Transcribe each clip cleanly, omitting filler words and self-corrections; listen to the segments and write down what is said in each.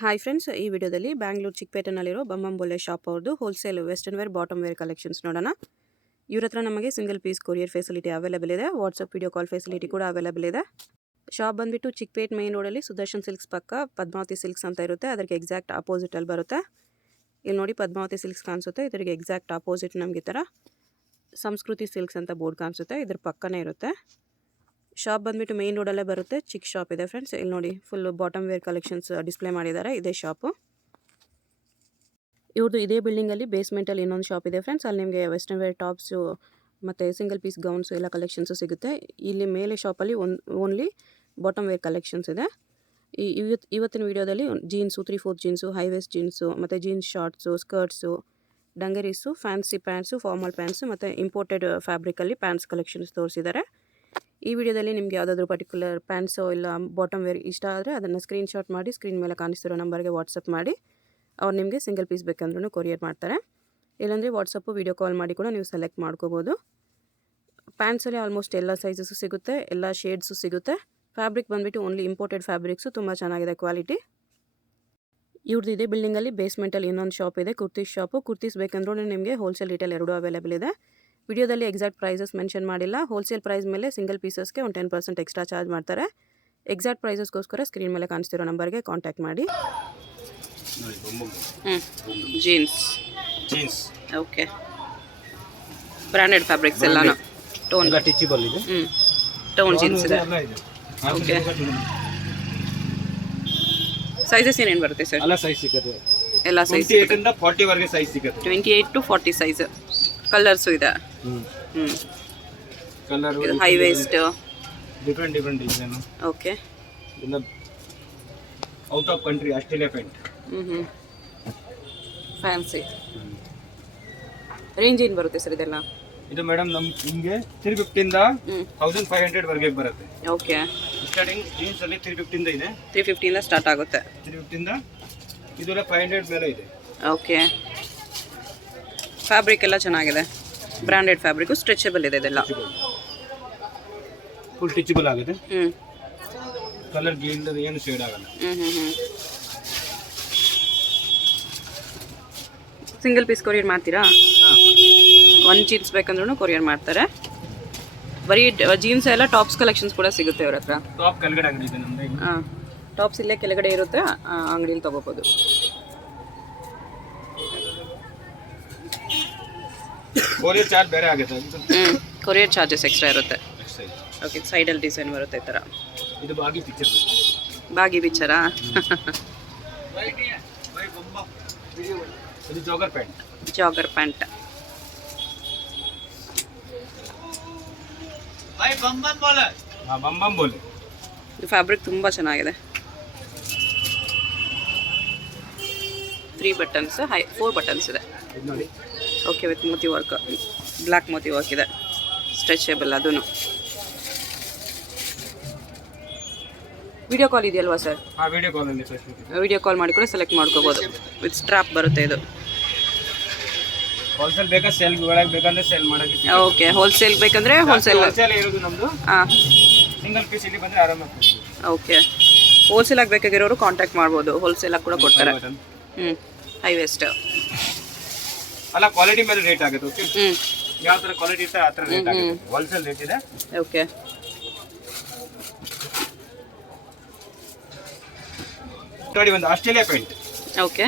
Hi friends, ಈ ವಿಡಿಯೋದಲ್ಲಿ Bangalore ಚಿಕ್ಕಪೇಟೆನಲ್ಲಿರೋ ಬಂಬಂಬೊಲೆ shop ಅವ್ರದ್ದು wholesale western wear bottom wear collections ನೋಡೋಣ. ಇವ್ರ ಹತ್ರ ನಮಗೆ single piece courier facility available ಇದೆ. ವಾಟ್ಸಪ್ ವಿಡಿಯೋ ಕಾಲ್ ಫೆಸಿಲಿಟಿ ಕೂಡ ಅವೈಲೇಬಲ್ ಇದೆ. ಶಾಪ್ ಬಂದುಬಿಟ್ಟು ಚಿಕ್ಕಪೇಟ್ ಮೈನ್ ರೋಡಲ್ಲಿ ಸುದರ್ಶನ್ ಸಿಲ್ಕ್ಸ್ ಪಕ್ಕ ಪದ್ಮಾವತಿ ಸಿಲ್ಕ್ಸ್ ಅಂತ ಇರುತ್ತೆ. ಅದಕ್ಕೆ ಎಕ್ಸಾಕ್ಟ್ ಆಪೋಸಿಟಲ್ಲಿ ಬರುತ್ತೆ. ಇಲ್ಲಿ ನೋಡಿ ಪದ್ಮಾವತಿ ಸಿಲ್ಕ್ಸ್ ಕಾಣಿಸುತ್ತೆ. ಇದರಿಗೆ ಎಕ್ಸಾಕ್ಟ್ ಆಪೋಸಿಟ್ ನಮಗೆ ಈ ಥರ ಸಂಸ್ಕೃತಿ ಸಿಲ್ಕ್ಸ್ ಅಂತ ಬೋರ್ಡ್ ಕಾಣಿಸುತ್ತೆ. ಇದ್ರ ಪಕ್ಕನೇ ಇರುತ್ತೆ. ಶಾಪ್ ಬಂದುಬಿಟ್ಟು ಮೇನ್ ರೋಡಲ್ಲೇ ಬರುತ್ತೆ. ಚಿಕ್ಕ ಶಾಪ್ ಇದೆ ಫ್ರೆಂಡ್ಸ್. ಇಲ್ಲಿ ನೋಡಿ full bottom wear collections display ಮಾಡಿದ್ದಾರೆ. ಇದೇ ಶಾಪು. ಇವ್ರದ್ದು ಇದೇ ಬಿಲ್ಡಿಂಗಲ್ಲಿ ಬೇಸ್ಮೆಂಟಲ್ಲಿ ಇನ್ನೊಂದು ಶಾಪ್ ಇದೆ ಫ್ರೆಂಡ್ಸ್. ಅಲ್ಲಿ ನಿಮಗೆ ವೆಸ್ಟರ್ನ್ ವೇರ್ ಟಾಪ್ಸು ಮತ್ತು ಸಿಂಗಲ್ ಪೀಸ್ ಗೌನ್ಸು ಎಲ್ಲ ಕಲೆಕ್ಷನ್ಸು ಸಿಗುತ್ತೆ. ಇಲ್ಲಿ ಮೇಲೆ ಶಾಪಲ್ಲಿ ಓನ್ಲಿ ಬಾಟಮ್ ವೇರ್ ಕಲೆಕ್ಷನ್ಸ್ ಇದೆ. ಇವತ್ತಿನ ವೀಡಿಯೋದಲ್ಲಿ jeans 3/4 jeans, high waist jeans ಮತ್ತು jeans shorts, skirts, dungarees, fancy pants, formal pants ಮತ್ತು ಇಂಪೋರ್ಟೆಡ್ ಫ್ಯಾಬ್ರಿಕಲ್ಲಿ ಪ್ಯಾಂಟ್ಸ್ ಕಲೆಕ್ಷನ್ಸ್ ತೋರಿಸಿದ್ದಾರೆ. ಈ ವಿಡಿಯೋದಲ್ಲಿ ನಿಮಗೆ ಯಾವುದಾದ್ರೂ ಪರ್ಟಿಕ್ಯುಲರ್ ಪ್ಯಾಂಟ್ಸೋ ಇಲ್ಲ ಬಾಟಮ್ ವೇರ್ ಇಷ್ಟ ಆದರೆ ಅದನ್ನು ಸ್ಕ್ರೀನ್ಶಾಟ್ ಮಾಡಿ ಸ್ಕ್ರೀನ್ ಮೇಲೆ ಕಾಣಿಸ್ತಿರೋ ನಂಬರ್ಗೆ ವಾಟ್ಸಪ್ ಮಾಡಿ ಅವ್ರು ನಿಮಗೆ ಸಿಂಗಲ್ ಪೀಸ್ ಬೇಕಂದ್ರೂ ಕೊರಿಯರ್ ಮಾಡ್ತಾರೆ. ಇಲ್ಲಾಂದರೆ ವಾಟ್ಸಪ್ಪು ವಿಡಿಯೋ ಕಾಲ್ ಮಾಡಿ ಕೂಡ ನೀವು ಸೆಲೆಕ್ಟ್ ಮಾಡ್ಕೋಬೋದು. ಪ್ಯಾಂಟ್ಸಲ್ಲಿ ಆಲ್ಮೋಸ್ಟ್ ಎಲ್ಲ ಸೈಜಸ್ಸು ಸಿಗುತ್ತೆ, ಎಲ್ಲ ಶೇಡ್ಸು ಸಿಗುತ್ತೆ. ಫ್ಯಾಬ್ರಿಕ್ ಬಂದುಬಿಟ್ಟು ಓನ್ಲಿ ಇಂಪೋರ್ಟೆಡ್ ಫ್ಯಾಬ್ರಿಕ್ಸು, ತುಂಬ ಚೆನ್ನಾಗಿದೆ ಕ್ವಾಲಿಟಿ. ಇವ್ರದ್ದು ಇದೇ ಬಿಲ್ಡಿಂಗಲ್ಲಿ ಬೇಸ್ಮೆಂಟಲ್ಲಿ ಇನ್ನೊಂದು ಶಾಪ್ ಇದೆ, ಕುರ್ತೀಸ್ ಶಾಪು. ಕುರ್ತೀಸ್ ಬೇಕಂದ್ರೂ ನಿಮಗೆ ಹೋಲ್ಸೇಲ್ ರಿಟೇಲ್ ಎರಡೂ ಅವೈಲೇಬಲ್ ಇದೆ. ವಿಡಿಯೋದಲ್ಲಿ ಎಕ್ಸಾಕ್ಟ್ ಪ್ರೈಸಸ್ ಮೆನ್ಷನ್ ಮಾಡಿಲ್ಲ. ಹೋಲ್ಸೇಲ್ ಪ್ರೈಸ್ ಮೇಲೆ ಸಿಂಗಲ್ ಪೀಸಸ್ಗೆ ಒಂದು 10% ಎಕ್ಸ್ಟ್ರಾ ಚಾರ್ಜ್ ಮಾಡ್ತಾರೆ. ಎಕ್ಸಾಕ್ಟ್ ಪ್ರೈಸಸ್ಗೋಸ್ಕರ ಸ್ಕ್ರೀನ್ ಮೇಲೆ ಕಾಣಿಸ್ತಿರೋ ನಂಬರ್ಗೆ ಕಾಂಟ್ಯಾಕ್ಟ್ ಮಾಡಿ. ಜೀನ್ಸ್ ಓಕೆ, ಬ್ರ್ಯಾಂಡೆಡ್ ಫ್ಯಾಬ್ರಿಕ್ಸ್ ಎಲ್ಲಾನು ಟೋನ್ ಟಚಬಲ್ ಇದೆ. ಟೋನ್ ಜೀನ್ಸ್ ಇದೆ. ಓಕೆ, ಸೈಜಸ್ ಏನೇನು ಬರುತ್ತೆ ಸರ್? ಎಲ್ಲ ಸೈಜ್ ಸಿಗುತ್ತೆ. ಎಲ್ಲ ಸೈಜ್ 28 ಇಂದ 40 ವರೆಗೆ ಸೈಜ್ ಸಿಗುತ್ತೆ. 28 to 40 ಸೈಜ್. ಕಲರ್ಸು ಇದೆ. ಕಲರ್ ಇದು high waist, different design. Okay, ಇಲ್ಲ out of country Australia pant. Fancy. Range ಏನು ಬರುತ್ತೆ ಸರ್ ಇದೆಲ್ಲ? ಇದು ಮೇಡಮ್ ನಿಮಗೆ 350 ಇಂದ 1500 ವರೆಗೆ ಬರುತ್ತೆ. ಓಕೆ, ಸ್ಟಾರ್ಟಿಂಗ್ ಜೀನ್ಸ್ ಅಲ್ಲಿ 350 ಇಂದ ಇದೆ. 350 ಇಂದ ಸ್ಟಾರ್ಟ್ ಆಗುತ್ತೆ. 350 ಇಂದ ಇದೆಲ್ಲ 500 ಮೇಲೆ ಇದೆ. ಓಕೆ, ಫ್ಯಾಬ್ರಿಕ್ ಎಲ್ಲ ಚೆನ್ನಾಗಿದೆ. ಬ್ರ್ಯಾಂಡೆಡ್ ಫ್ಯಾಬ್ರಿಕ್, ಸ್ಟ್ರೆಚಬಲ್ ಇದೆ ಇದೆಲ್ಲ. ಫುಲ್ ಸ್ಟಿಚಬಲ್ ಆಗಿದೆ. ಕಲರ್ ಗೇಲ್ ಏನು ಶೇಡ್ ಆಗಲ್ಲ. ಸಿಂಗಲ್ ಪೀಸ್ ಕೊರಿಯರ್ ಮಾಡ್ತೀರಾ? ಒಂದು ಜೀನ್ಸ್ ಬೇಕಂದ್ರೂ ಕೊರಿಯರ್ ಮಾಡ್ತಾರೆ. ಬರೀ ಜೀನ್ಸ್ ಎಲ್ಲ ಟಾಪ್ಸ್ ಕಲೆಕ್ಷನ್ಸ್ ಕೂಡ ಸಿಗುತ್ತೆ ಅವ್ರ ಹತ್ರ. ಟಾಪ್ ಕೆಳಗಡೆ ಅಂಗಡಿ ಇದೆ ನಮ್ದು. ಹಾಂ, ಟಾಪ್ಸ್ ಇಲ್ಲೇ ಕೆಳಗಡೆ ಇರುತ್ತೆ, ಅಂಗಡಿಯಲ್ಲಿ ತೊಗೋಬೋದು. ಕೊರಿಯರ್ ಚಾರ್ಜ್ ಬೇರೆ ಆಗುತ್ತೆ. ಕೊರಿಯರ್ ಚಾರ್ಜಸ್ ಎಕ್ಸ್ಟ್ರಾ ಇರುತ್ತೆ. ಓಕೆ, ಸೈಡಲ್ಲಿ ಡಿಸೈನ್ ಬರುತ್ತೆ ಈ ಥರ. ಇದು ಬಾಗಿ ಪಿಕ್ಚರ್. ಬಾಗಿ ಪಿಕ್ಚರಾ? ಇದು ಜಾಗರ್ ಪ್ಯಾಂಟ್. Jogger pant. ಬಂಬಂ ಬೋಲೆ. ಇದು ಫ್ಯಾಬ್ರಿಕ್ ತುಂಬ ಚೆನ್ನಾಗಿದೆ. 3 ಬಟನ್ಸ್, 4 ಬಟನ್ಸ್ ಇದೆ. ನೋಡಿ. Okay, with Moti work, black Moti work ಇದೆ. ಸ್ಟ್ರೆಚಬಲ್ ಅದೂ. ವಿಡಿಯೋ ಕಾಲ್ ಇದೆಯಲ್ವಾ ಸರ್? ಹಾಂ, ವಿಡಿಯೋ ಕಾಲಲ್ಲಿ ವಿಡಿಯೋ ಕಾಲ್ ಮಾಡಿ ಕೂಡ ಸೆಲೆಕ್ಟ್ ಮಾಡ್ಕೋಬೋದು. ವಿತ್ ಸ್ಟ್ರಾಪ್ ಬರುತ್ತೆ ಇದು. ಹೋಲ್ಸೇಲ್ ಬೇಕಾ ಸೇಲ್ ಒಳಗೆ ಬೇಕಂದ್ರೆ ಸೇಲ್ ಮಾಡೋಕ್ಕೆ. ಓಕೆ, ಹೋಲ್ಸೇಲ್ ಬೇಕಂದ್ರೆ ಹೋಲ್ಸೇಲ್ ಇರೋದು ನಮ್ಮದು. ಹಾಂ, ಸಿಂಗಲ್ ಪೀಸ್ ಇಲ್ಲಿ ಬಂದರೆ ಆರಾಮಾಗಿ. ಓಕೆ, ಹೋಲ್ಸೇಲ್ ಆಗಿ ಬೇಕಾಗಿರೋರು ಕಾಂಟ್ಯಾಕ್ಟ್ ಮಾಡ್ಬೋದು. ಹೋಲ್ಸೇಲ್ ಆಗಿ ಕೂಡ ಕೊಡ್ತಾರೆ. ಹೈ ವೇಸ್ಟ್ ಅಲ್ಲ, ಕ್ವಾಲಿಟಿ ಮೇಲೆ ರೇಟ್ ಆಗುತ್ತೆ. ಓಕೆ, ಯಾವ ಥರ ಕ್ವಾಲಿಟಿ ಇರುತ್ತೆ ಆ ಥರ ರೇಟ್ ಆಗುತ್ತೆ. ಹೋಲ್ಸೇಲ್ ರೇಟ್ ಇದೆ. ಓಕೆ, ನೋಡಿ, ಒಂದು ಆಸ್ಟ್ರೇಲಿಯಾ ಪೇಂಟ್. ಓಕೆ,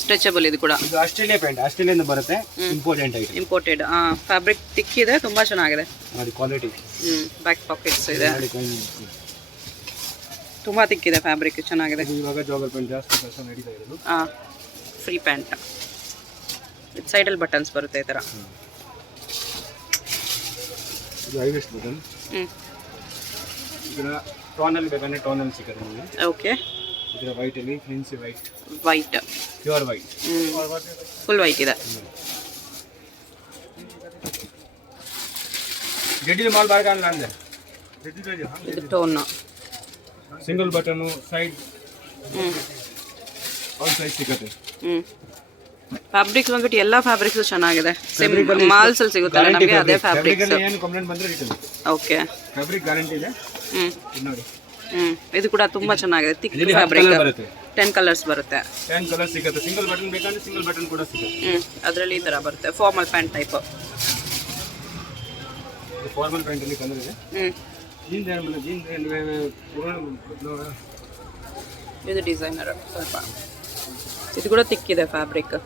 ಸ್ಟ್ರೆಚಬಲ್ ಇದು ಕೂಡ. ಇದು ಆಸ್ಟ್ರೇಲಿಯಾ ಪೇಂಟ್, ಆಸ್ಟ್ರೇಲಿಯಾದಿಂದ ಬರುತ್ತೆ. Important item. ಇಂಪೋರ್ಟೆಡ್. ಫ್ಯಾಬ್ರಿಕ್ ತಿಕ್ಕಿದೆ, ತುಂಬ ಚೆನ್ನಾಗಿದೆ. ನೋಡಿ ಕ್ವಾಲಿಟಿ. ಬ್ಯಾಕ್ ಪಾಕೆಟ್ಸ್ ಇದೆ. ತುಂಬ ತಿಕ್ಕಿದೆ ಫ್ಯಾಬ್ರಿಕ್, ಚೆನ್ನಾಗಿದೆ. ಇವಾಗ ಜಾಗರ್ ಪ್ಯಾಂಟ್ ಜಾಸ್ತಿ ಕೆಲಸ ನಡೀತಾ ಇರೋದು. ಫ್ರೀ ಪ್ಯಾಂಟ್ ವಿತ್ ಸೈಡಲ್ಲಿ ಬಟನ್ಸ್ ಬರುತ್ತೆ ಈ ಥರ. ಇದು ಹೈ ವೇಸ್ಟ್ ಬಟನ್. ಇದರ ಟೋನಲ್ಲಿ ಬೇಕಂದ್ರೆ ಟೋನಲ್ಲಿ ಸಿಗುತ್ತೆ ನಿಮಗೆ. ಓಕೆ, ಇದರ ವೈಟಲ್ಲಿ ಫ್ಲಿನ್ಸಿ white. Pure white. Full white ಇದೆ. ರೆಡಿ ಮಾಲ್ ಬಾಯ್ ಕಾಣಲ್ಲ ಅಂದ್ರೆ ಇದು tone. Single button side all size ಸಿಗುತ್ತೆ. ಫ್ಯಾಬ್ರಿಕ್ ಬಂದ್ಬಿಟ್ಟು ಎಲ್ಲ ಫ್ಯಾಬ್ರಿಕ್ಸ್ ಚೆನ್ನಾಗಿದೆ. ಸೇಮ್ ಮಾಲ್ಸ್ ಅಲ್ಲಿ ಸಿಗುತ್ತಲ್ಲ ನಮಗೆ ಅದೇ ಫ್ಯಾಬ್ರಿಕ್ಸ್. ಏನು ಕಂಪ್ಲೇಂಟ್ ಬಂದ್ರೆ ರಿಟರ್ನ್. ಓಕೆ, ಫ್ಯಾಬ್ರಿಕ್ ಗ್ಯಾರಂಟಿ ಇದೆ. ನೋಡಿ, ಇದು ಕೂಡ ತುಂಬ ಚೆನ್ನಾಗಿದೆ, ತಿಕ್ ಇದರಲ್ಲಿ ಫ್ಯಾಬ್ರಿಕ್. ಕಲರ್ ಬರುತ್ತೆ, 10 ಕಲರ್ಸ್ ಬರುತ್ತೆ. 10 ಕಲರ್ ಸಿಗುತ್ತೆ. ಸಿಂಗಲ್ ಬಟನ್ ಬೇಕಂದ್ರೆ ಸಿಂಗಲ್ ಬಟನ್ ಕೂಡ ಸಿಗುತ್ತೆ. ಅದರಲ್ಲಿ ಈ ಥರ ಬರುತ್ತೆ, formal pant type. Formal pant ಅಲ್ಲಿ ಕಲರ್ ಇದೆ. ಜೀನ್ಸ್ ಏನು ಜೀನ್ಸ್ ಇದು ಡಿಸೈನರ್ ಸ್ವಲ್ಪ, ಇದು ಕೂಡ ತಿಕ್ಕಿದೆ ಫ್ಯಾಬ್ರಿಕ್.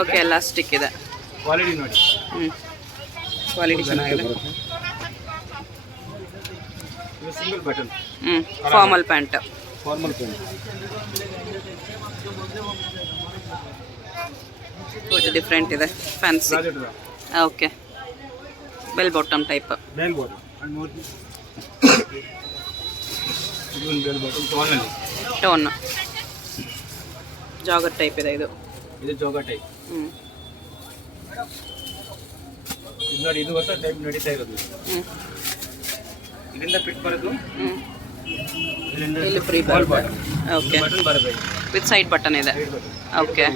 ಓಕೆ, ಎಲಾಸ್ಟಿಕ್ ಇದೆ. ಕ್ವಾಲಿಟಿ ನೋಡಿ, ಕ್ವಾಲಿಟಿ ಚೆನ್ನಾಗಿದೆ. ಇದು single button formal pant. Formal pant ಇದು ಡಿಫ್ರೆಂಟ್ ಇದೆ, fancy. Okay, bell bottom type. Bell bottom and more ಇದು bell bottom tone jogger type ಇದೆ. ಇದು ಜೋಗ ಟೈಪ್. ಇದು ನೋಡಿ, ಇದು ಹೊಸ ಟೈಪ್ ನಡೀತಾ ಇರೋದು. ಇದರಿಂದ ಫಿಟ್ ಬರೋದು, ಇಲ್ಲಿ ಫ್ರೀ ಬಟನ್. ಓಕೆ, ಬಟನ್ ಬರುತ್ತೆ ವಿತ್ ಸೈಡ್ ಬಟನ್ ಇದೆ. ಓಕೆ,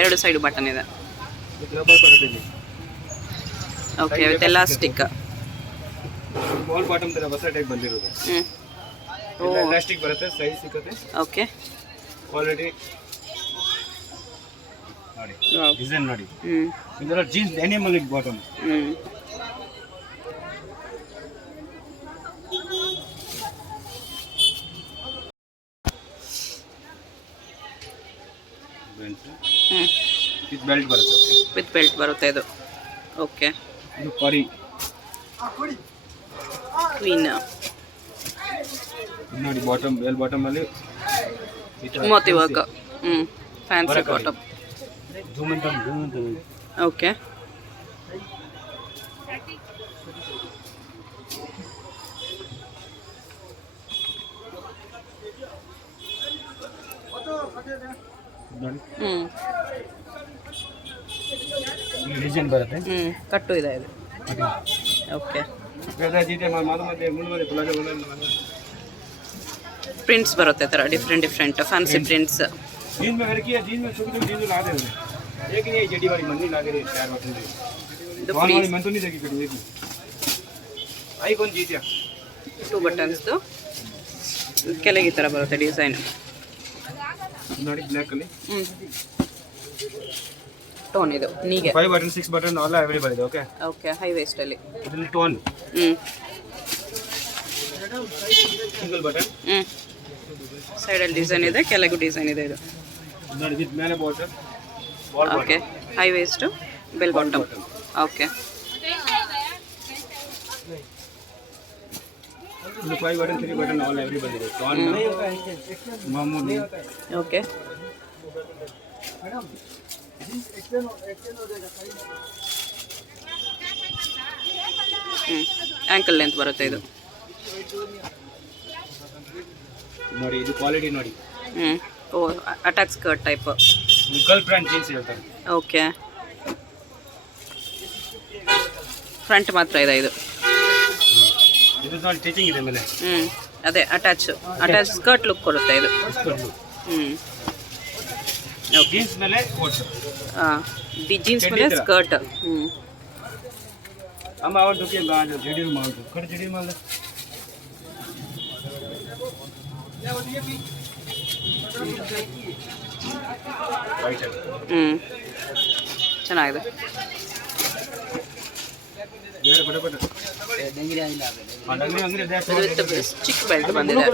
2 ಸೈಡ್ ಬಟನ್ ಇದೆ. ರಬ್ಬರ್ ಬರುತ್ತೆ ಇಲ್ಲಿ. Okay, with elastic. Small bottom ತರ ಹೊಸ ಟೈಪ್ ಬಂದಿರೋದು. ಎಲಾಸ್ಟಿಕ್ ಬರುತ್ತೆ, ಸೈಜ್ ಸಿಗುತ್ತೆ. ಓಕೆ, ಕ್ವಾಲಿಟಿ ನೋಡಿ, ಡಿಸೈನ್ ನೋಡಿ. ಇದರ jeans animal bottom. With belt ಬರುತ್ತೆ. ವಿತ್ ಬೆಲ್ಟ್ ಬರುತ್ತೆ ಇದು. ಓಕೆ, ಇದು ಪರಿ ಕ್ವೀನ್. ಇದು ನೋಡಿ, ಬಾಟಮ್ ಬೆಲ್ ಬಾಟಮ್ ಅಲ್ಲಿ Moti work. Fancy bottom. Okay, design ಬರುತ್ತೆ. ಕಟ್ಟು ಇದೆ ಇದು. ಓಕೆ, ಪ್ರಿಂಟ್ಸ್ ಬರುತ್ತೆ ಥರ, ಡಿಫ್ರೆಂಟ್ ಫ್ಯಾನ್ಸಿ ಪ್ರಿಂಟ್ಸ್. जीन में लड़की है, जीन में छोटी छोटी जीन ला दे रहे, लेकिन ये जेडी वाली मंदी ला दे रही है, चार बटन दे ಇದು वाली मन तो नहीं देखी कभी देखी आई कौन जीतिया 2 ಬಟನ್ಸ್ ಕೆಳಗೆ ಈ ಥರ ಬರುತ್ತೆ ಡಿಸೈನ್. ನೋಡಿ, ಬ್ಲ್ಯಾಕ್ ಅಲ್ಲಿ ಟೋನ್ ಇದು ನೀಗೆ. 5 ಬಟನ್ 6 ಬಟನ್ ಎಲ್ಲ ಅವೈಲೇಬಲ್ ಇದೆ. ಓಕೆ, ಓಕೆ, ಹೈ ವೇಸ್ಟ್ ಅಲ್ಲಿ. ಇದರಲ್ಲಿ ಟೋನ್ ಸಿಂಗಲ್ ಬಟನ್. ಸೈಡಲ್ಲಿ ಡಿಸೈನ್ ಇದೆ, ಕೆಳಗೂ ಡಿಸೈನ್ ಇದೆ. ಇದು ನೋಡಿ, ಇದು ಮೇಲೆ bottom. Okay, high waist, bell bottom. Okay, ಇದು 5 ಬಟನ್ 3 ಬಟನ್ ಆಲ್ ಅವೈಲೇಬಲ್ ಇದೆ. ಟೋನ್ ಮಾಮೂಲಿ. ಓಕೆ, ಆ್ಯಂಕಲ್ ಲೆಂತ್ ಬರುತ್ತೆ ಇದು. ನೋಡಿ, ಇದು ಕ್ವಾಲಿಟಿ ನೋಡಿ. ಓ, ಅಟ್ಯಾಕ್ skirt type. Girlfriend jeans ಹೇಳ್ತಾರೆ. ಓಕೆ, ಫ್ರಂಟ್ ಮಾತ್ರ ಇದೆ ಇದು. ಇದು ನೋಡಿ, ಸ್ಟಿಚಿಂಗ್ ಇದೆ ಮೇಲೆ. ಅದೇ ಅಟ್ಯಾಚ್ ಸ್ಕರ್ಟ್ ಲುಕ್ ಕೊಡುತ್ತೆ ಇದು. ಜೀನ್ಸ್ ಮೇಲೆ ಕೋಟ್. ಜೀನ್ಸ್ ಮೇಲೆ ಸ್ಕರ್ಟ್. ಅಮ್ಮ ಅವತ್ತು ಜಡಿ ಮಾಡು ಕಡೆ ಜಡಿ ಮಾಡ. ಚೆನ್ನಾಗಿದೆ. ಚಿಕ್ಕ ಬೆಲ್ಟ್ ಬಂದಿದೆ.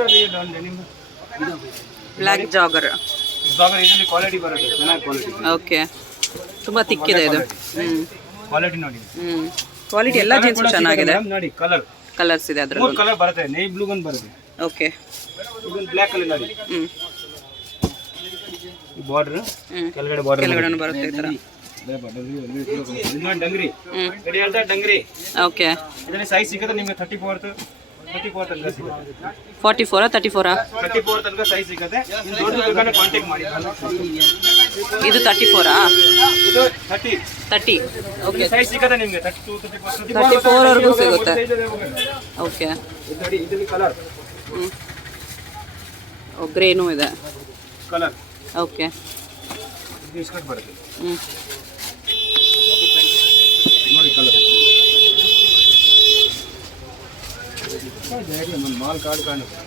Black Jagr. ಇದರಲ್ಲಿ ಕ್ವಾಲಿಟಿ ಬರುತ್ತೆ, ಚೆನ್ನಾಗಿ ಕ್ವಾಲಿಟಿ. ಓಕೆ, ತುಂಬ ತಿಕ್ಕಿದೆ ಇದು. ಕ್ವಾಲಿಟಿ ನೋಡಿ. ಕ್ವಾಲಿಟಿ ಎಲ್ಲ ಜೀನ್ಸ್ ಚೆನ್ನಾಗಿದೆ. ನೋಡಿ, ಕಲರ್ಸ್ ಇದೆ ಅದರಲ್ಲಿ. 3 ಕಲರ್ ಬರುತ್ತೆ. ನೇವಿ ಬ್ಲೂ ಒಂದು ಬರುತ್ತೆ. ಓಕೆ, ಇದೊಂದು ಬ್ಲ್ಯಾಕ್ ಅಲ್ಲಿ ನೋಡಿ. ಬಾರ್ಡರ್ ಕೆಳಗಡೆ ಬಾರ್ಡರ್ ಕೆಳಗಡೆ ಬರುತ್ತೆ ಈ ಥರ. ಡಂಗ್ರಿ ರೆಡಿ ಹೇಳ್ತಾ ಡಂಗ್ರಿ. ಓಕೆ, ಇದರಲ್ಲಿ ಸೈಜ್ ಸಿಗುತ್ತೆ ನಿಮಗೆ 34 ತನಕ ಸಿಗುತ್ತೆ. 44 34 34 ತನಕ ಸೈಜ್ ಸಿಗುತ್ತೆ. ದೊಡ್ಡ ಬೇಕಾದ್ರೆ ಕಾಂಟ್ಯಾಕ್ಟ್ ಮಾಡಿ. ಇದು 34 ಇದು 30 ಓಕೆ, ಸೈಜ್ ಸಿಗುತ್ತೆ ನಿಮಗೆ 32 34 ವರೆಗೂ ಸಿಗುತ್ತೆ. ಓಕೆ, ಇದರಲ್ಲಿ ಕಲರ್ ಗ್ರೇನೂ ಇದೆ. ಕಲರ್ ಓಕೆ, ಇದು ಸ್ಕರ್ಟ್ ಬರುತ್ತೆ ಹ್ಞೂ ನೋಡಿ ಕಲರ್ ಮಾಲ್ ಕಾರ್ಡ್ ಕಾಣುತ್ತೆ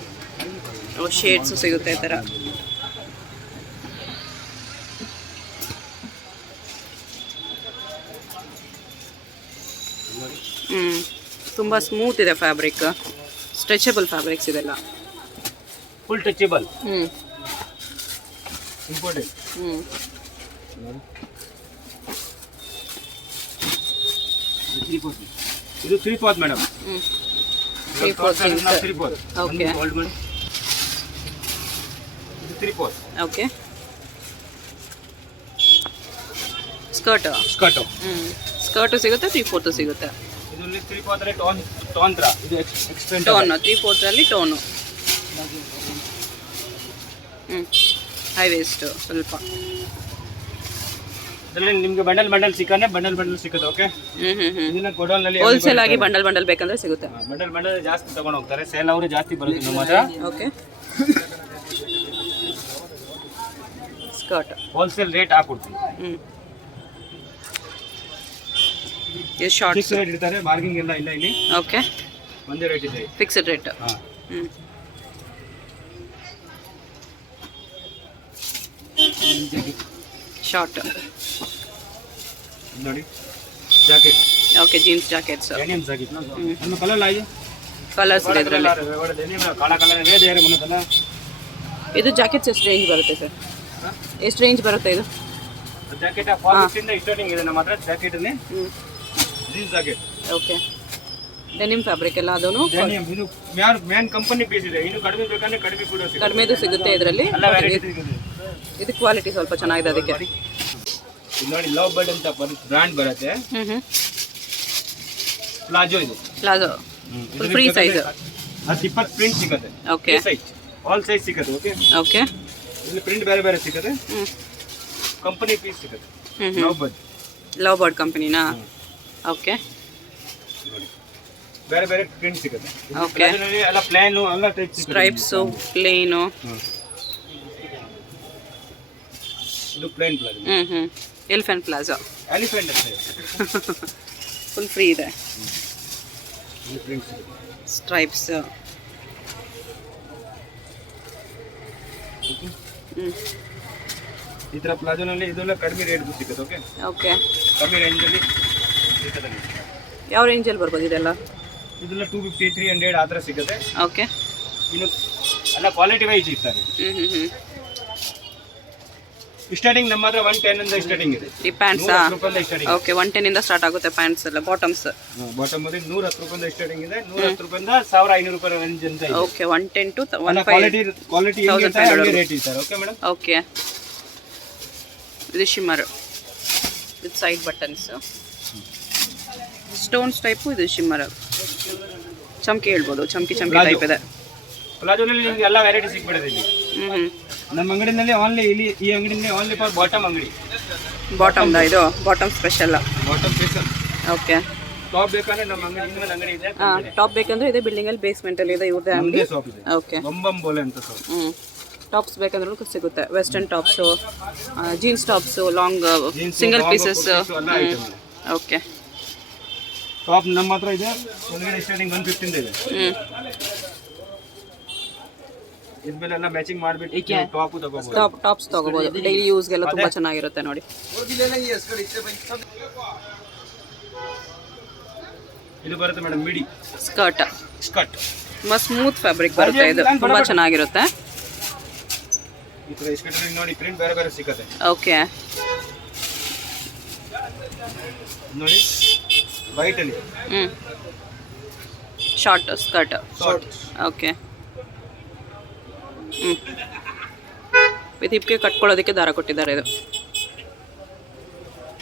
ಶೇಡ್ಸು ಸಿಗುತ್ತೆ ಈ ಥರ. ತುಂಬ ಸ್ಮೂತ್ ಇದೆ ಫ್ಯಾಬ್ರಿಕ್, ಸ್ಟ್ರೆಚಬಲ್ ಫ್ಯಾಬ್ರಿಕ್ಸ್ ಇದೆಲ್ಲ. ಫುಲ್ ಟಚಬಲ್ ಹ್ಞೂ ಇಂಪಾರ್ಟೆಂಟ್. ಹ್ಞೂ ಇದು 3/4 ಮೇಡಮ್. ಹ್ಞೂ 3/4 ಜೀನ್ಸ್. 3/4 ಓಕೆ ಗೋಲ್ಡ್ ಮಾಡಿ ಇದು 3/4 ಓಕೆ. Skirt skirt. ಸ್ಕರ್ಟು ಸಿಗುತ್ತೆ, 3/4 ಸಿಗುತ್ತೆ. ಇದರಲ್ಲಿ 3/4 ಟೋನ್ ತರ ಇದು expand tone 3/4 tone. High waist ಸ್ವಲ್ಪ. ಇದರಲ್ಲಿ ನಿಮಗೆ ಬಂಡಲ್ ಸಿಕ್ಕನೆ ಬಂಡಲ್ ಸಿಗುತ್ತೆ. ಓಕೆ, ಇದನ್ನ ಗೋಡೌನ್ ನಲ್ಲಿ ಹೋಲ್ಸೇಲ್ ಆಗಿ ಬಂಡಲ್ ಬೇಕಂದ್ರೆ ಸಿಗುತ್ತೆ. ಬಂಡಲ್ ಜಾಸ್ತಿ ತಗೊಂಡು ಹೋಗ್ತಾರೆ, ಸೇಲ್ ಅವರು ಜಾಸ್ತಿ ಬರುತ್ತೆ ನಮ್ಮ ಹತ್ರ. ಓಕೆ, ಸ್ಕರ್ಟ್ ಹೋಲ್ಸೇಲ್ ರೇಟ್ ಹಾಕೊಡ್ತೀವಿ. ಇದು ಶಾರ್ಟ್ಸ್ ಫಿಕ್ಸ್ ರೇಟ್ ಇರ್ತಾರೆ, ಬಾರ್ಗಿಂಗ್ ಎಲ್ಲ ಇಲ್ಲ ಇಲ್ಲಿ. ಓಕೆ, ಒಂದೇ ರೇಟ್ ಇದೆ, ಫಿಕ್ಸ್ಡ್ ರೇಟ್. ಹಾಂ. ಶಾರ್ಟ್ ನೋಡಿ jacket. Okay, jeans jackets. Denim jacket ना हम कलर लाइए ಕಲರ್ಸ್ ಇದೆ ಇದರಲ್ಲಿ. बड़ा डेनिम काला कलर है दे रहे मने ಇದು ಜಾಕೆಟ್ಸ್ ಎಷ್ಟು ರೇಂಜ್ ಬರುತ್ತೆ ಸರ್? ಎಷ್ಟು ರೇಂಜ್ ಬರುತ್ತೆ ಇದು? ಜಾಕೆಟ್ 40 ಇಂದ ಸ್ಟಾರ್ಟಿಂಗ್ ಇದೆ ನಮ್ಮ ಹತ್ರ. ಜಾಕೆಟ್ ಅಲ್ಲಿ jeans jacket. Okay, denim fabric ಎಲ್ಲ ಅದನ್ನು डेनिम ಇದು ಮೇನ್ ಕಂಪನಿ ಪೀಸ್ ಇದೆ. ಇನ್ನು ಕಡಿಮೆ ಬೇಕಂದ್ರೆ ಕಡಿಮೆ ಕೂಡ ಸಿಗುತ್ತೆ, ಕಡಿಮೆದು ಸಿಗುತ್ತೆ ಇದರಲ್ಲಿ. ಎಲ್ಲ ವೆರೈಟಿ ಸಿಗುತ್ತೆ. ಇದು ಕ್ವಾಲಿಟಿ ಸ್ವಲ್ಪ ಚೆನ್ನಾಗಿದೆ ಅದಕ್ಕೆ. ಇದು ನೋಡಿ ಲವ್ ಬರ್ಡ್ ಅಂತ ಬ್ರಾಂಡ್ ಬರುತ್ತೆ. ಪ್ಲಾಜೋ ಇದು ಪ್ಲಾಜೋ ಫ್ರೀ ಸೈಜ್. ಅದು 20 ಪ್ರಿಂಟ್ ಸಿಗುತ್ತೆ. ಓಕೆ, ಸೈಜ್ ಆಲ್ ಸೈಜ್ ಸಿಗುತ್ತೆ. ಓಕೆ ಓಕೆ, ಇಲ್ಲಿ ಪ್ರಿಂಟ್ ಬೇರೆ ಬೇರೆ ಸಿಗುತ್ತೆ, ಕಂಪನಿ ಪೀಸ್ ಸಿಗುತ್ತೆ. ಲವ್ ಬರ್ಡ್ ಕಂಪನಿನಾ? ಓಕೆ, ಬೇರೆ ಬೇರೆ ಪ್ರಿಂಟ್ ಸಿಗುತ್ತೆ. ಓಕೆ, ಅದರಲ್ಲಿ ಎಲ್ಲ ಪ್ಲೇನ್ ಎಲ್ಲ ಟೈಪ್ ಸಿಗುತ್ತೆ. Stripes, plain. ಇದು plain palazzo. Elephant palazzo. Elephant ಅಂತ ಫುಲ್ ಫ್ರೀ ಇದೆ. ಇದು ಪ್ರಿಂಟ್ ಸಿಗುತ್ತೆ. ಸ್ಟ್ರೈಪ್ಸ್. ಈ ಥರ ಪ್ಲಾಜೋನಲ್ಲಿ ಇದೆಲ್ಲ ಕಡಿಮೆ ರೇಟ್ ಸಿಗುತ್ತೆ. ಓಕೆ, ಓಕೆ, ಕಮ್ಮಿ ರೇಂಜಲ್ಲಿ ಸಿಗುತ್ತೆ. ಯಾವ ರೇಂಜಲ್ಲಿ ಬರ್ಬೋದು ಇದೆಲ್ಲ? ಇದೆಲ್ಲ 250 300 ಆ ಥರ ಸಿಗುತ್ತೆ. ಓಕೆ, ಇನ್ನು ಎಲ್ಲ ಕ್ವಾಲಿಟಿ ವೈಸ್ ಇರ್ತಾರೆ. ಸ್ಟಾರ್ಟಿಂಗ್ ನಮ್ಮ ಹತ್ರ 110 ಇಂದ ಸ್ಟಾರ್ಟಿಂಗ್ ಇದೆ. ಈ ಪ್ಯಾಂಟ್ಸಾ? 110 ರೂಪಾಯಿಂದ ಸ್ಟಾರ್ಟಿಂಗ್. ಓಕೆ, 110 ಇಂದ ಸ್ಟಾರ್ಟ್ ಆಗುತ್ತೆ ಪ್ಯಾಂಟ್ಸ್ ಎಲ್ಲ. ಬಾಟಮ್ಸ್ ಬಾಟಮ್ ಅಲ್ಲಿ 110 ರೂಪಾಯಿಂದ ಸ್ಟಾರ್ಟಿಂಗ್ ಇದೆ. 110 ರೂಪಾಯಿಂದ 1500 ರೂಪಾಯಿ ರೇಂಜ್ ಅಂತ ಇದೆ. Okay, 110 to 1500. ಕ್ವಾಲಿಟಿ ಹೆಂಗೆ ರೇಟ್ ಇರ್ತಾರೆ. Okay madam. ಓಕೆ, ಇದು shimmer with side buttons, stones type. ಇದು ಶಿಮ್ಮರ್ ಚಮಕಿ ಹೇಳ್ಬೋದು, ಚಮಕಿ ಟೈಪ್ ಇದೆ. ಪ್ಲಾಜೋನಲ್ಲಿ ನಿಮಗೆ ಎಲ್ಲ ವೆರೈಟಿ ಸಿಗ್ಬಿಡುತ್ತೆ ಇಲ್ಲಿ. ನಮ್ಮ ಅಂಗಡಿನಲ್ಲಿ ಓನ್ಲಿ ಇಲ್ಲಿ ಈ ಅಂಗಡಿನಲ್ಲಿ ಓನ್ಲಿ ಫಾರ್ ಬಾಟಮ್ ಅಂಗಡಿ. ಬಾಟಮ್ದ ಇದು bottom special. Bottom special. Okay, top ಬೇಕಂದ್ರೆ ನಮ್ಮ ಅಂಗಡಿ ಇನ್ನೊಂದು ಅಂಗಡಿ ಇದೆ. ಟಾಪ್ ಬೇಕಂದ್ರೆ ಇದೆ ಬಿಲ್ಡಿಂಗ್ ಅಲ್ಲಿ ಬೇಸ್ಮೆಂಟ್ ಅಲ್ಲಿ ಇದೆ ಇವ್ರದೇ ಅಂಗಡಿ. ನಮ್ಮದೇ ಶಾಪ್ ಇದೆ. ಓಕೆ, ಬಂಬಂ ಬೋಲೆ ಅಂತ ಶಾಪ್. ಟಾಪ್ಸ್ ಬೇಕಂದ್ರೂ ಸಿಗುತ್ತೆ. Western tops, jeans tops, long single pieces. Okay, top ನಮ್ಮ ಹತ್ರ ಇದೆ. ಒಳಗಡೆ ಸ್ಟಾರ್ಟಿಂಗ್ 150 ಇಂದ ಇದೆ. ಇದೆಲ್ಲ ಮ್ಯಾಚಿಂಗ್ ಮಾಡಿಬಿಟ್ಟು ಟಾಪ್ ತಗೋಬಹುದು. ಟಾಪ್ಸ್ ತಗೋಬಹುದು, ಡೈಲಿ ಯೂಸ್ಗೆಲ್ಲ ತುಂಬಾ ಚೆನ್ನಾಗಿರುತ್ತೆ ನೋಡಿ. ಇದು ಬರುತ್ತೆ ಮೇಡಮ್ ಮಿಡಿ ಸ್ಕರ್ಟ್. ತುಂಬಾ ಸ್ಮೂತ್ ಫ್ಯಾಬ್ರಿಕ್ ಬರುತ್ತೆ, ಇದು ತುಂಬಾ ಚೆನ್ನಾಗಿರುತ್ತೆ. ಈ ತರ ಸ್ಕರ್ಟ್ ನೋಡಿ ಪ್ರಿಂಟ್ ಬೇರೆ ಬೇರೆ ಸಿಗುತ್ತೆ. ಓಕೆ, ನೋಡಿ ವೈಟ್ ಅಲ್ಲಿ ಶಾರ್ಟ್ ಸ್ಕರ್ಟ್. ಓಕೆ, ವಿತ್ ಹಿಪ್ಗೆ ಕಟ್ಕೊಳ್ಳೋದಕ್ಕೆ ದಾರ ಕೊಟ್ಟಿದ್ದಾರೆ. ಇದು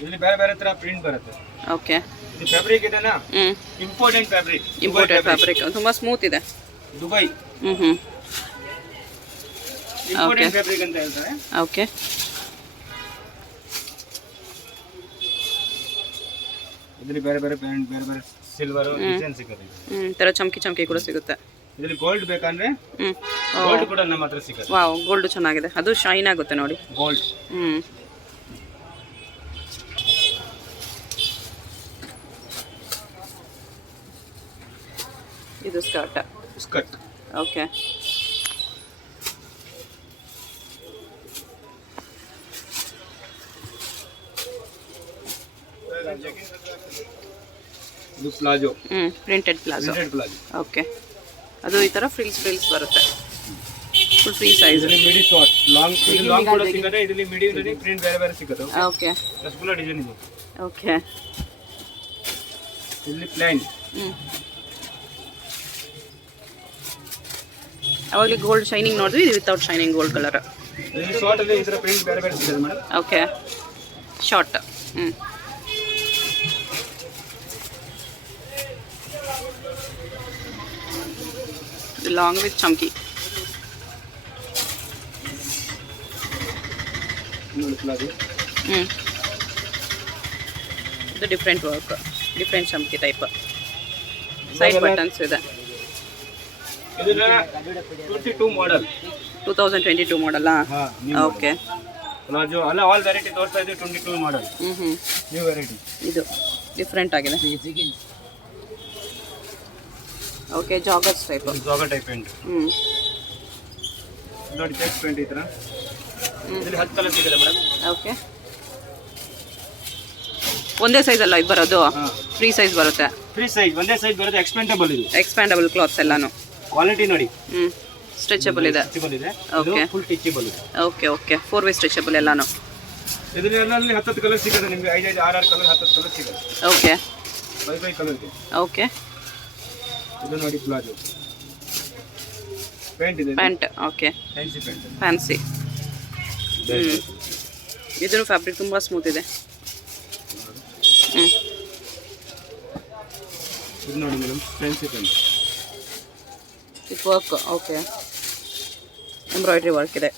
ಇಲ್ಲಿ ಬೇರೆ ಬೇರೆ ತರ ಪ್ರಿಂಟ್ ಬರುತ್ತೆ. ಓಕೆ, ಇದು ಫ್ಯಾಬ್ರಿಕ್ ಇದೆನಾ? ಇಂಪೋರ್ಟೆಡ್ ಫ್ಯಾಬ್ರಿಕ್ ತುಂಬಾ ಸ್ಮೂತ್ ಇದೆ. ದುಬೈ ಇಂಪೋರ್ಟೆಡ್ ಫ್ಯಾಬ್ರಿಕ್ ಅಂತ ಹೇಳ್ತಾರೆ. ಓಕೆ, ಇದರಲ್ಲಿ ಬೇರೆ ಬೇರೆ ಪ್ರಿಂಟ್, ಬೇರೆ ಬೇರೆ ಸಿಲ್ವರ್ ಡಿಸೈನ್ ಸಿಗುತ್ತೆ. ಈ ತರ ಚಮಕಿ ಕೂಡ ಸಿಗುತ್ತೆ. ಇದರಲ್ಲಿ ಗೋಲ್ಡ್ ಬೇಕಂದ್ರೆ ಗೋಲ್ಡ್ ಕೂಡ ನಮ್ಮ ಹತ್ರ ಸಿಗುತ್ತೆ. ವಾವ್, ಗೋಲ್ಡ್ ಚೆನ್ನಾಗಿದೆ. ಅದು ಶೈನ್ ಆಗುತ್ತೆ ನೋಡಿ. ಗೋಲ್ಡ್ ಇದು ಸ್ಕರ್ಟ್. ಸ್ಕರ್ಟ್. ಓಕೆ. ಇದು ಪ್ಲಾಜೋ. Printed palazzo. ಓಕೆ. ಅದು ಈ ಥರ ಫ್ರಿಲ್ಸ್ ಬರುತ್ತೆ. Full free size. ಇದರಲ್ಲಿ ಮಿಡಿ ಶಾರ್ಟ್, ಲಾಂಗ್ ಕೂಡ ಸಿಗುತ್ತೆ. ಇದರಲ್ಲಿ ಮಿಡಿ ಇದರಲ್ಲಿ ಪ್ರಿಂಟ್ ಬೇರೆ ಸಿಗುತ್ತೆ. ಓಕೆ. ರಸಗುಲ್ಲ ಡಿಸೈನ್ ಇದು. ಓಕೆ. ಇಲ್ಲಿ ಪ್ಲೇನ್. ಅವಾಗಲೇ ಗೋಲ್ಡ್ ಶೈನಿಂಗ್ ನೋಡಿದ್ವಿ, ಇದು ವಿತೌಟ್ ಶೈನಿಂಗ್ ಗೋಲ್ಡ್ ಕಲರ್. ಇಲ್ಲಿ ಶಾರ್ಟ್ ಅಲ್ಲಿ ಇದರ ಪ್ರಿಂಟ್ ಬೇರೆ ಸಿಗುತ್ತೆ madam. Okay. Short. Long with ಚಮ್ಕಿ. ಇದು ಡಿಫ್ರೆಂಟ್ ವರ್ಕ್, ಡಿಫ್ರೆಂಟ್ ಚಮ್ಕಿ ಟೈಪ್. ಸೈಡ್ ಬಟನ್ಸ್ ಇದೆ. ಇದು 22 ಮಾಡೆಲ್. 2022 ಮಾಡಲ್ಲ. ಓಕೆ. ಪ್ಲಾಜೋ ಅಲ್ಲ, ಆಲ್ ವೆರೈಟಿ ತೋರಿಸ್ತಾ ಇದೆ. 22 ಮಾಡೆಲ್. New variety. ಇದು ಡಿಫ್ರೆಂಟ್ ಆಗಿದೆ. Okay. Joggers type. Jogger type pant. ನೋಡಿ ಚೆಕ್ ಪ್ಯಾಂಟ್ ಈ ಥರ. ಇದರಲ್ಲಿ 10 ಕಲರ್ ಸಿಗುತ್ತೆ ಮೇಡಮ್. ಓಕೆ. ಒಂದೇ ಸೈಜ್ ಅಲ್ಲ ಇದು ಬರೋದು? ಫ್ರೀ ಸೈಜ್ ಬರುತ್ತೆ. ಫ್ರೀ ಸೈಜ್ ಒಂದೇ ಸೈಜ್ ಬರುತ್ತೆ. ಎಕ್ಸ್ಪೆಂಡಬಲ್ ಇದು. ಎಕ್ಸ್ಪ್ಯಾಂಡಬಲ್ ಕ್ಲಾತ್ಸ್ ಎಲ್ಲಾನು. ಕ್ವಾಲಿಟಿ ನೋಡಿ. ಸ್ಟ್ರೆಚಬಲ್ ಇದೆ. ಓಕೆ. ಫುಲ್ ಟಚಬಲ್ ಇದೆ. ಓಕೆ. ಓಕೆ. 4 ವೇ ಸ್ಟ್ರೆಚಬಲ್ ಎಲ್ಲಾನು. ಇದರಲ್ಲಿ 10 ಕಲರ್ ಸಿಗುತ್ತೆ ನಿಮಗೆ. 5 6 ಕಲರ್ 10 ಕಲರ್ ಸಿಗುತ್ತೆ. ಓಕೆ. 5 ಕಲರ್ ಇದೆ. ಓಕೆ. ಇದು ನೋಡಿ ಪ್ಲಾಜೋ ಪ್ಯಾಂಟ್ ಇದೆ. Pant. Okay. Fancy pant. Fancy. ಇದರ ಫ್ಯಾಬ್ರಿಕ್ ತುಂಬಾ ಸ್ಮೂತ್ ಇದೆ. ಇದು ನೋಡಿ ಮೇಡಮ್, ಫ್ಯಾನ್ಸಿ ಪ್ಯಾಂಟ್. ಇದು ವರ್ಕ್. ಓಕೆ. ಎಂಬ್ರಾಯ್ಡ್ರಿ ವರ್ಕ್ ಇದೆ.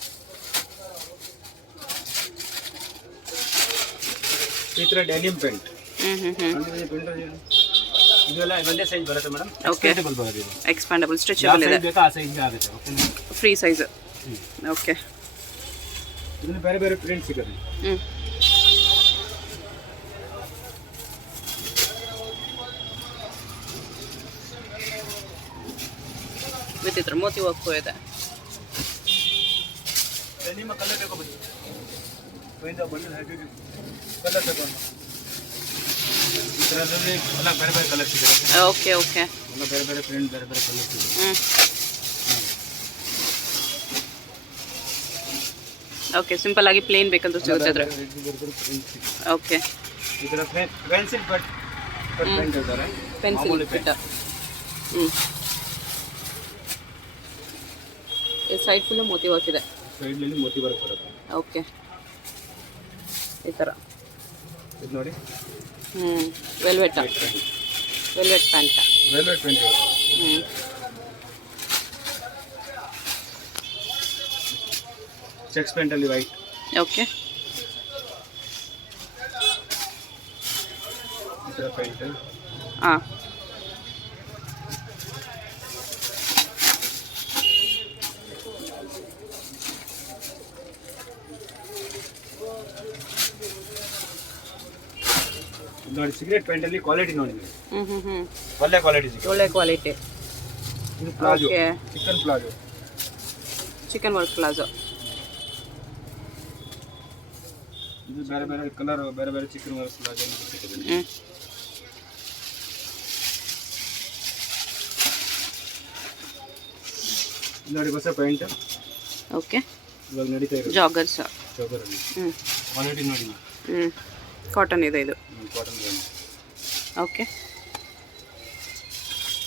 ಈ ಥರ ಡೆನಿಮ್ ಪ್ಯಾಂಟ್. ಇದೆಲ್ಲ ಒಂದೇ ಸೈಜ್ ಬರುತ್ತೆ ಮೇಡಮ್. ಎಕ್ಸ್ಪೆಂಡಬಲ್ ಬರುತ್ತೆ ಇದು. ಎಕ್ಸ್ಪ್ಯಾಂಡಬಲ್ ಸ್ಟ್ರೆಚಬಲ್ ಇದೆ. ಬೇಕಾ ಆ ಸೈಜ್ ಆಗುತ್ತೆ. ಓಕೆ. Free size. ಓಕೆ. ಇದರಲ್ಲಿ ಬೇರೆ ಬೇರೆ ಪ್ರಿಂಟ್ ಸಿಗುತ್ತೆ. ವಿತ್ ಇದ್ರ ಮೋತಿ ವರ್ಕ್ ಇದೆ. ನಿಮ್ಮ ಕಲರ್ ಬೇಕು ಬನ್ನಿ. ಕಲರ್ ತಗೊಂಡು ಇದರಲ್ಲಿ ಎಲ್ಲ ಬೇರೆ ಬೇರೆ ಕಲರ್ ಸಿಗುತ್ತೆ. ಓಕೆ. ಓಕೆ. ಎಲ್ಲ ಬೇರೆ ಬೇರೆ ಪ್ರಿಂಟ್, ಬೇರೆ ಬೇರೆ ಕಲರ್ ಸಿಗುತ್ತೆ. ಓಕೆ. ಸಿಂಪಲ್ ಆಗಿ ಪ್ಲೇನ್ ಬೇಕಂತ ಸಿಗುತ್ತೆ ಅದ್ರ. ಓಕೆ. ಈ ಥರ ಪೆನ್ಸಿಲ್ ಕಟ್ ಪ್ರಿಂಟ್ ಇರ್ತಾರೆ. Pencil cut. ಈ ಸೈಡ್ ಫುಲ್ ಮೋತಿ ವರ್ಕ್ ಇದೆ. ಸೈಡ್ನಲ್ಲಿ ಮೋತಿ ವರ್ಕ್ ಬರುತ್ತೆ. ಓಕೆ. ಈ ಥರ ಇದು ನೋಡಿ. Velvet. Velvet pant. Velvet pant. Cheques pant ಅಲ್ಲಿ ವೈಟ್. ಓಕೆ. ಈ ಥರ ಪ್ಯಾಂಟ್. ಹಾಂ. ನೋಡಿ ಸಿಗರೇಟ್ ಪ್ಯಾಂಟ್ ಅಲ್ಲಿ ಕ್ವಾಲಿಟಿ ನೋಡಿ. ಒಳ್ಳೆ ಕ್ವಾಲಿಟಿ ಸಿಗುತ್ತೆ. ಒಳ್ಳೆ ಕ್ವಾಲಿಟಿ. ಇದು palazzo. Okay. Chicken palazzo. Chicken work palazzo. ಇದು ಬೇರೆ ಬೇರೆ ಕಲರ್, ಬೇರೆ ಬೇರೆ ಚಿಕನ್ ವರ್ಕ್ ಪ್ಲಾಜೋ ಸಿಗುತ್ತೆ. ನೋಡಿ ಹೊಸ ಪ್ಯಾಂಟ್. ಓಕೆ. ಇವಾಗ ನಡೀತಾ ಇರೋದು ಜಾಗರ್ಸ್. ಜಾಗರಲ್ಲಿ. ಕ್ವಾಲಿಟಿ ನೋಡಿ. ಕಾಟನ್ ಇದೆ ಇದು. Cotton brand. ಓಕೆ.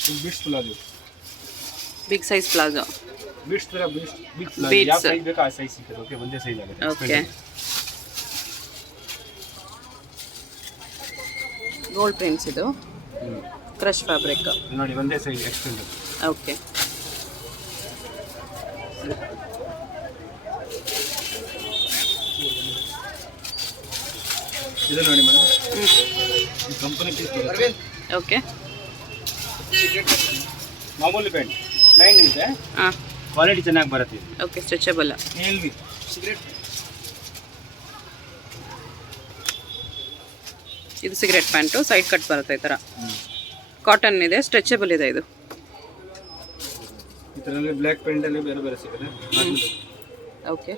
ಇದು bits palazzo. Big size palazzo. Bits ತರ ಬಿಗ್ ಪ್ಲಾಜೋ. ಯಾವ ಸೈಜ್ ಬೇಕಾ ಆ ಸೈಜ್ ಸಿಗುತ್ತೆ. ಓಕೆ. ಒಂದೇ ಸೈಜ್ ಆಗುತ್ತೆ. ಓಕೆ. ಗೋಲ್ಡ್ ಪ್ರಿಂಟ್ಸ್ ಇದು. Crush fabric. ನೋಡಿ ಒಂದೇ ಸೈಜ್ ಎಕ್ಸ್ಟೆಂಡ್. ಓಕೆ. ಇದು ನೋಡಿ ಮೇಡಮ್, ಈ ಕಂಪನಿ ಪೀಸ್ ಬರುತ್ತೆ. ಓಕೆ. ಮಾಮೂಲಿ ಪ್ಯಾಂಟ್ ಪ್ಲೈನ್ ಇದೆ. ಹಾಂ. ಕ್ವಾಲಿಟಿ ಚೆನ್ನಾಗಿ ಬರುತ್ತೆ. ಓಕೆ. ಸ್ಟ್ರೆಚಬಲ್. ಎಲ್ವಿ ಸಿಗರೇಟ್. ಇದು ಸಿಗರೇಟ್ ಪ್ಯಾಂಟು. ಸೈಡ್ ಕಟ್ ಬರುತ್ತೆ ಈ ಥರ. ಕಾಟನ್ ಇದೆ. ಸ್ಟ್ರೆಚಬಲ್ ಇದೆ ಇದು. ಇದರಲ್ಲಿ ಬ್ಲ್ಯಾಕ್ ಪ್ರಿಂಟ್ ಅಲ್ಲಿ ಬೇರೆ ಬೇರೆ ಸಿಗುತ್ತೆ. ಓಕೆ.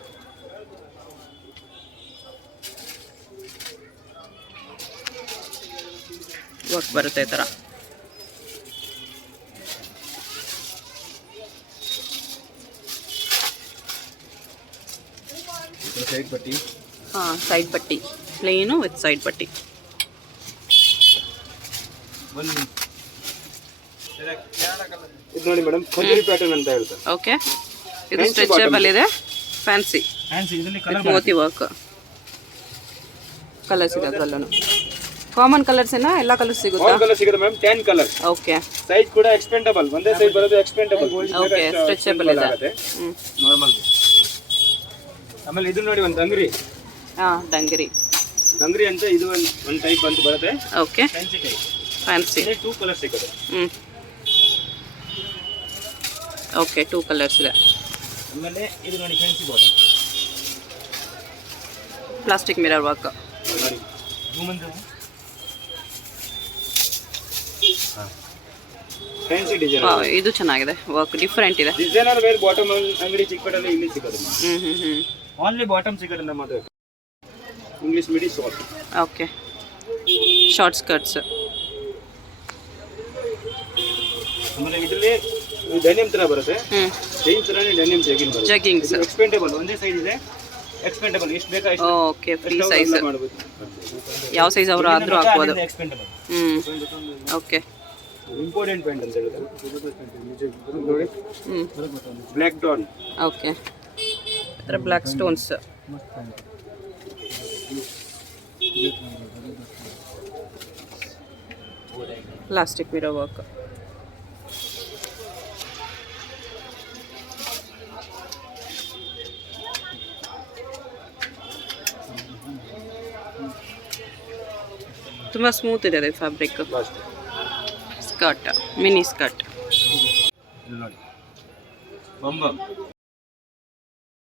ವರ್ಕ್ ಬರುತ್ತೆ ಈ ಥರ. ಸೈಡ್ ಪಟ್ಟಿ. ಹಾಂ, ಸೈಡ್ ಪಟ್ಟಿ ಪ್ಲೇನು ವಿತ್ ಸೈಡ್ ಪಟ್ಟಿ. ಇದು ನೋಡಿ ಮೇಡಮ್, ಖಜೂರಿ ಪ್ಯಾಟರ್ನ್ ಅಂತ ಹೇಳ್ತಾರೆ. ಓಕೆ. ಇದು ಸ್ಟ್ರೆಚಬಲ್ ಇದೆ, ಫ್ಯಾನ್ಸಿ ಇದರಲ್ಲಿ ಕಲರ್ ಮೋತಿ ವರ್ಕ್. ಕಲರ್ಸ್ ಇದೆ ಅದರಲ್ಲೂ. ಕಾಮನ್ ಕಲರ್ಸ್ ಏನಾ ಎಲ್ಲ ಕಲರ್ಸ್ ಸಿಗುತ್ತಾ? ಕಲರ್ ಸಿಗುತ್ತೆ ಮೇಡಮ್, 10 ಕಲರ್. ಓಕೆ. ಸೈಜ್ ಕೂಡ ಎಕ್ಸ್ಪೆಂಡಬಲ್, ಒಂದೇ ಸೈಜ್ ಬರೋದು ಎಕ್ಸ್ಪೆಂಡಬಲ್. ಓಕೆ, ಸ್ಟ್ರೆಚಬಲ್ ಇದೆ. ನಾರ್ಮಲ್. ಆಮೇಲೆ ಇದು ನೋಡಿ ಒಂದು ಅಂಗಡಿ. ಹಾಂ, ಡಂಗರಿ ಅಂತ ಇದು ಒಂದು ಟೈಪ್ ಅಂತ ಬರುತ್ತೆ. Okay, fancy type. Fancy. 2 colour ಸಿಗುತ್ತೆ. ಓಕೆ, 2 ಕಲರ್ಸ್ ಇದೆ. ಆಮೇಲೆ ಇದು ನೋಡಿ fancy bottom. Plastic mirror work. ನೋಡಿ ಫ್ಯಾನ್ಸಿ ಡಿಸೈನ್. ಇದು ಚೆನ್ನಾಗಿದೆ, ವರ್ಕ್ ಡಿಫ್ರೆಂಟ್ ಇದೆ. ಡಿಸೈನರ್ ವೇರ್ ಬಾಟಮ್ ಅಂಗಡಿ ಚಿಕ್ಕಪೇಟೆಯಲ್ಲಿ ಇಲ್ಲಿ ಸಿಗುತ್ತೆ. ಓನ್ಲಿ ಬಾಟಮ್ ಸಿಗುತ್ತೆ ನಮ್ಮ ಹತ್ರ. ಇಂಗ್ಲಿಷ್ ಮಿಡಿ ಶಾರ್ಟ್. Okay, short skirts. ಆಮೇಲೆ ಇದರಲ್ಲಿ ಡೆನಿಮ್ ತರ ಬರುತ್ತೆ. ಜೀನ್ಸ್ ತರನೇ ಡೆನಿಮ್ ಜಗಿನ್ ಬರುತ್ತೆ. ಜಗ್ಗಿಂಗ್ಸ್. ಎಕ್ಸ್ಪೆಂಡಬಲ್, ಒಂದೇ ಸೈಜ್ ಇದೆ. ಎಕ್ಸ್ಪೆಂಡಬಲ್, ಎಷ್ಟು ಬೇಕಾ ಅಷ್ಟು. Okay, free size. ಯಾವ ಸೈಜ್ ಅವರು ಆದರೂ ಹಾಕ್ಬೋದು. ಎಕ್ಸ್ಪೆಂಡಬಲ್. ಓಕೆ. ಇಂಪಾರ್ಟೆಂಟ್ ಪ್ಯಾಂಟ್ ಅಂತ ಹೇಳಿದ್ರೆ ನೋಡಿ. Black Don. ಓಕೆ, ಇದರ black stones. Plastic mirror work. ತುಂಬ ಸ್ಮೂತ್ ಇದೆ ಅದು ಫ್ಯಾಬ್ರಿಕ್. Skirt, mini skirt. ನೋಡಿ ಬಂಬಮ್.